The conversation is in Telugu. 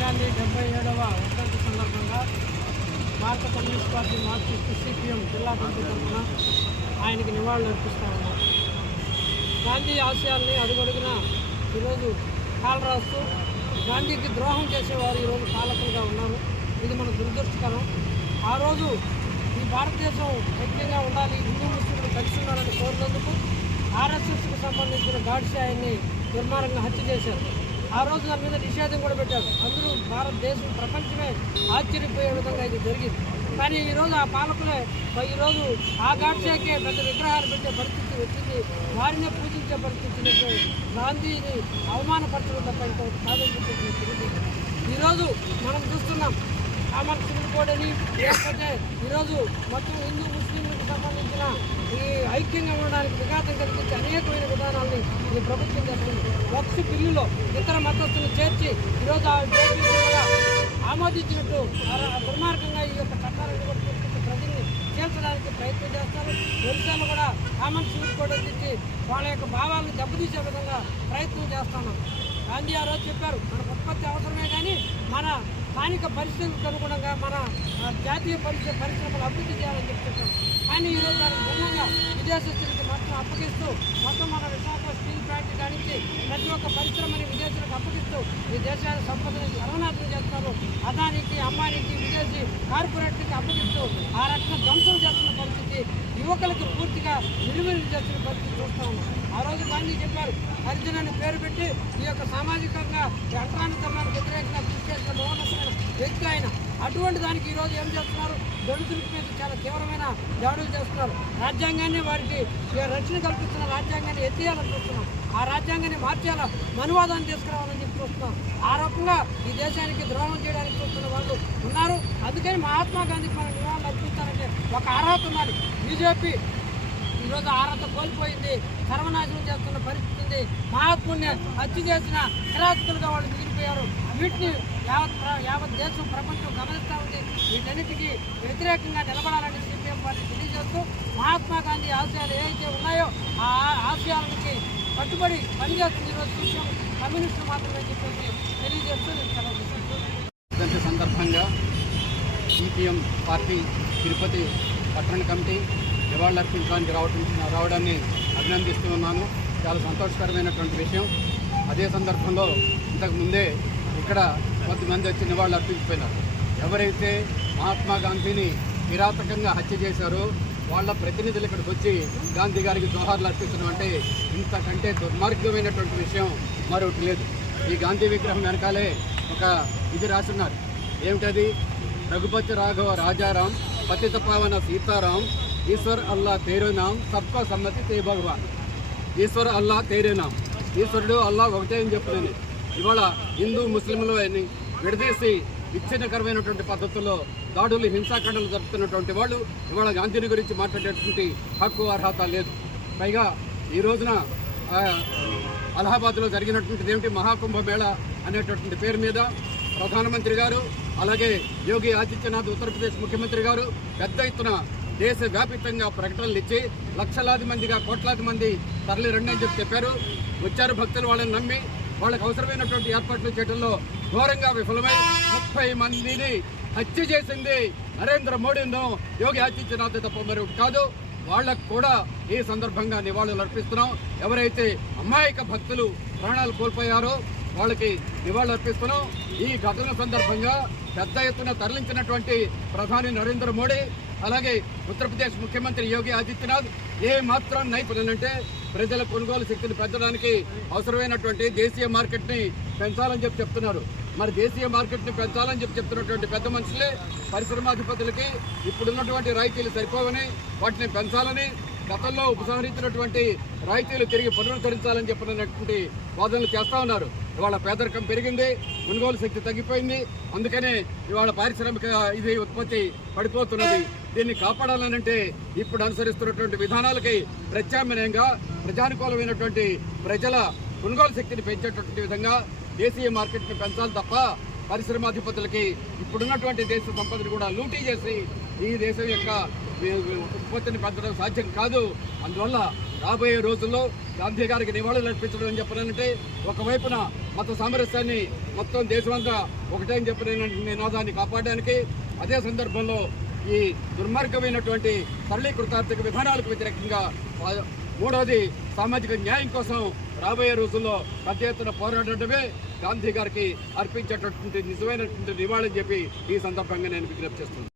గాంధీ 77వ వర్ధంతి సందర్భంగా భారత కమ్యూనిస్ట్ పార్టీ మార్క్సిస్ట్ సిపిఎం జిల్లా కమిటీ తరఫున ఆయనకి నివాళులు అర్పిస్తూ ఉన్నాం. గాంధీ ఆశయాల్ని అడుగడుగున ఈరోజు కాలరాస్తూ గాంధీకి ద్రోహం చేసేవారు ఈరోజు పాలకులుగా ఉన్నారు. ఇది మన దురదృష్టకరం. ఆ రోజు ఈ భారతదేశం ఐక్యంగా ఉండాలి, హిందూ ముస్లింలు కలిసి ఉండాలని కోరినందుకు ఆర్ఎస్ఎస్కి సంబంధించిన గాడ్సే ఆయన్ని దుర్మార్గంగా హత్య చేశారు. ఆ రోజు దాని మీద నిషేధం కూడా పెట్టారు. అందరూ భారతదేశం ప్రపంచమే ఆశ్చర్యపోయే విధంగా ఇది జరిగింది. కానీ ఈరోజు ఆ పాలకులే ఈరోజు ఆ గాడ్సేకే పెద్ద విగ్రహాలు పెట్టే పరిస్థితి వచ్చింది. వారినే పూజించే పరిస్థితి గాంధీని అవమానపరచడం తప్ప ఇంకొకటి కాదని తెలియదు. ఈరోజు మనం చూస్తున్నాం కామన్ సివిల్ కోడ్ అని, లేకపోతే ఈరోజు మొత్తం హిందూ ముస్లింలకు సంబంధించిన ఈ ఐక్యంగా ఉండడానికి విఘాతం కలిగించే అనేకమైన విధానాలని ఈ ప్రభుత్వం చేస్తుంది. వక్ఫ్ బిల్లులో ఇతర మద్దతులను చేర్చి ఈరోజు ఆ జేపీసీ కూడా ఆమోదించినట్టు దుర్మార్గంగా ఈ యొక్క చట్టాలను కూడా తీసుకొచ్చి ప్రజల్ని చేర్చడానికి ప్రయత్నం చేస్తారు. ఒరిస్సాలో కూడా కామన్ సివిల్ కోడ్ అందించి వాళ్ళ యొక్క భావాలను దెబ్బతీసే విధంగా ప్రయత్నం చేస్తున్నాం. గాంధీ ఆ రోజు చెప్పారు, మనకు ఉత్పత్తి అవసరమే కానీ మన స్థానిక పరిస్థితులకు అనుగుణంగా మన జాతీయ పరిశ్రమలు అభివృద్ధి చేయాలని చెప్తుంటాం. కానీ ఈరోజు దానికి భిన్నంగా విదేశస్తులకి మొత్తం అప్పగిస్తూ మొత్తం మన విశాఖ స్టీల్ ఫ్యాక్టరీ కానించి ప్రతి ఒక్క పరిశ్రమని విదేశాలకు అప్పగిస్తూ ఈ దేశాల సంపదని సర్వనాశనం చేస్తున్నారు. అదానికి, అంబానీకి, విదేశీ కార్పొరేట్లకి అప్పగిస్తూ ఆ రకంగా ధ్వంసం చేస్తున్న పరిస్థితి, యువకులకు పూర్తిగా విలువలు చేస్తున్న పరిస్థితి చూస్తూ ఉన్నాం. ఆ రోజు గాంధీ చెప్పారు, హరిజనాన్ని పేరు పెట్టి ఈ యొక్క సామాజికంగా అంటరానితనానికి వ్యతిరేకంగా కృషి చేసిన మహోన్నతమైన వ్యక్తి ఆయన. అటువంటి దానికి ఈరోజు ఏం చేస్తున్నారు, దళితుల మీద చాలా తీవ్రమైన దాడులు చేస్తున్నారు. రాజ్యాంగాన్ని వారికి రక్షణ కల్పిస్తున్న రాజ్యాంగాన్ని ఎత్తేయాలని చూస్తున్నాం. ఆ రాజ్యాంగాన్ని మార్చేయాలా, మనువాదాన్ని తీసుకురావాలని చెప్పి చూస్తున్నాం. ఆ రకంగా ఈ దేశానికి ద్రోహం చేయడానికి చూస్తున్న వాళ్ళు ఉన్నారు. అందుకని మహాత్మా గాంధీకి మనం నివాళులు అర్పిస్తారంటే ఒక అర్హత ఉండాలి. బీజేపీ ఈరోజు అర్హత కోల్పోయింది, సర్వనాశనం చేస్తున్న పరిస్థితి ఉంది. మహాత్ముడిని హత్య చేసిన కిరాతకులుగా వాళ్ళు మిగిలిపోయారు. వీటిని యావత్ దేశం, ప్రపంచం గమనిస్తూ ఉంది. వీటన్నిటికీ వ్యతిరేకంగా నిలబడాలని సిపిఎం పార్టీ తెలియజేస్తూ మహాత్మా గాంధీ ఆశయాలు ఏవైతే ఉన్నాయో ఆ ఆశయాలకి కట్టుబడి పనిచేస్తుంది ఈరోజు సిపిఎం కమ్యూనిస్టులు మాత్రమే చెప్పేసి తెలియజేస్తూ నేను సందర్భంగా సిపిఎం పార్టీ తిరుపతి పట్టణ కమిటీ నివాళులు అర్పించడానికి రావడాన్ని అభినందిస్తూ ఉన్నాను. చాలా సంతోషకరమైనటువంటి విషయం. అదే సందర్భంలో ఇంతకుముందే ఇక్కడ కొంతమంది వచ్చి నివాళులు అర్పించిపోయినారు. ఎవరైతే మహాత్మా గాంధీని కిరాతకంగా హత్య చేశారో వాళ్ళ ప్రతినిధులు ఇక్కడికి వచ్చి గాంధీ గారికి జోహార్లు అర్పించడం అంటే ఇంతకంటే దుర్మార్గమైనటువంటి విషయం మరొకటి లేదు. ఈ గాంధీ విగ్రహం వెనకాలే ఒక ఇది రాస్తున్నారు. ఏమిటది? రఘుపతి రాఘవ రాజారాం, పతిత పావన సీతారాం, ఈశ్వర్ అల్లా తేరే నామ్, సబ్కా సమ్మతి తే భగవాన్. ఈశ్వర్ అల్లా తేరే నామ్, ఈశ్వరుడు అల్లా ఒకటే అని చెప్తున్నాను. ఇవాళ హిందూ ముస్లింలు అని విడదీసి విచ్ఛిన్నకరమైనటువంటి పద్ధతుల్లో దాడులు, హింసాకాండలు జరుపుతున్నటువంటి వాళ్ళు ఇవాళ గాంధీని గురించి మాట్లాడేటువంటి హక్కు, అర్హత లేదు. పైగా ఈ రోజున అలహాబాద్లో జరిగినటువంటిది ఏమిటి, మహాకుంభమేళ అనేటటువంటి పేరు మీద ప్రధానమంత్రి గారు, అలాగే యోగి ఆదిత్యనాథ్ ఉత్తరప్రదేశ్ ముఖ్యమంత్రి గారు పెద్ద ఎత్తున దేశవ్యాప్తంగా ప్రకటనలు ఇచ్చి లక్షలాది మందిగా, కోట్లాది మంది తరలి రండి అని చెప్పారు. వచ్చారు భక్తులు, వాళ్ళని నమ్మి వాళ్ళకి అవసరమైనటువంటి ఏర్పాట్లు చేయడంలో ఘోరంగా విఫలమై 30 మందిని హత్య చేసింది నరేంద్ర మోడీను, యోగి ఆదిత్యనాథ్ తప్ప మరొకటి కాదు. వాళ్లకు కూడా ఈ సందర్భంగా నివాళులు అర్పిస్తున్నాం. ఎవరైతే అమాయక భక్తులు ప్రాణాలు కోల్పోయారో వాళ్ళకి నివాళులు అర్పిస్తున్నాం. ఈ ఘటన సందర్భంగా పెద్ద ఎత్తున తరలించినటువంటి ప్రధాని నరేంద్ర మోడీ, అలాగే ఉత్తరప్రదేశ్ ముఖ్యమంత్రి యోగి ఆదిత్యనాథ్ ఏ మాత్రం నైపుణ్యంటే ప్రజల కొనుగోలు శక్తిని పెంచడానికి అవసరమైనటువంటి దేశీయ మార్కెట్ని పెంచాలని చెప్తున్నారు. మరి దేశీయ మార్కెట్ని పెంచాలని చెప్తున్నటువంటి పెద్ద మనుషులే పరిశ్రమాధిపతులకి ఇప్పుడున్నటువంటి రాయితీలు సరిపోవని, వాటిని పెంచాలని, గతంలో ఉపసంహరించినటువంటి రాయితీలు తిరిగి పునరుద్ధరించాలని చెప్పినటువంటి వాదనలు చేస్తూ ఉన్నారు. ఇవాళ పేదరికం పెరిగింది, కొనుగోలు శక్తి తగ్గిపోయింది. అందుకనే ఇవాళ పారిశ్రామిక ఉత్పత్తి పడిపోతున్నది. దీన్ని కాపాడాలనంటే ఇప్పుడు అనుసరిస్తున్నటువంటి విధానాలకి ప్రత్యామ్నాయంగా ప్రజానుకూలమైనటువంటి ప్రజల కొనుగోలు శక్తిని పెంచేటటువంటి విధంగా దేశీయ మార్కెట్ని పెంచాలి తప్ప పరిశ్రమాధిపతులకి ఇప్పుడున్నటువంటి దేశ సంపదను కూడా లూటీ చేసి ఈ దేశం యొక్క ఉత్పత్తిని పెంచడం సాధ్యం కాదు. అందువల్ల రాబోయే రోజుల్లో గాంధీ గారికి నివాళులు అర్పించడం అని చెప్పానంటే ఒకవైపున మత సామరస్యాన్ని మొత్తం దేశమంతా ఒకటే అని చెప్పిన నినాదాన్ని కాపాడడానికి, అదే సందర్భంలో ఈ దుర్మార్గమైనటువంటి సరళీకృత ఆర్థిక విధానాలకు వ్యతిరేకంగా, మూడవది సామాజిక న్యాయం కోసం రాబోయే రోజుల్లో పెద్ద ఎత్తున పోరాడటమే గాంధీ గారికి అర్పించేటటువంటి నిజమైనటువంటి నివాళని చెప్పి ఈ సందర్భంగా నేను విజ్ఞప్తి చేస్తున్నాను.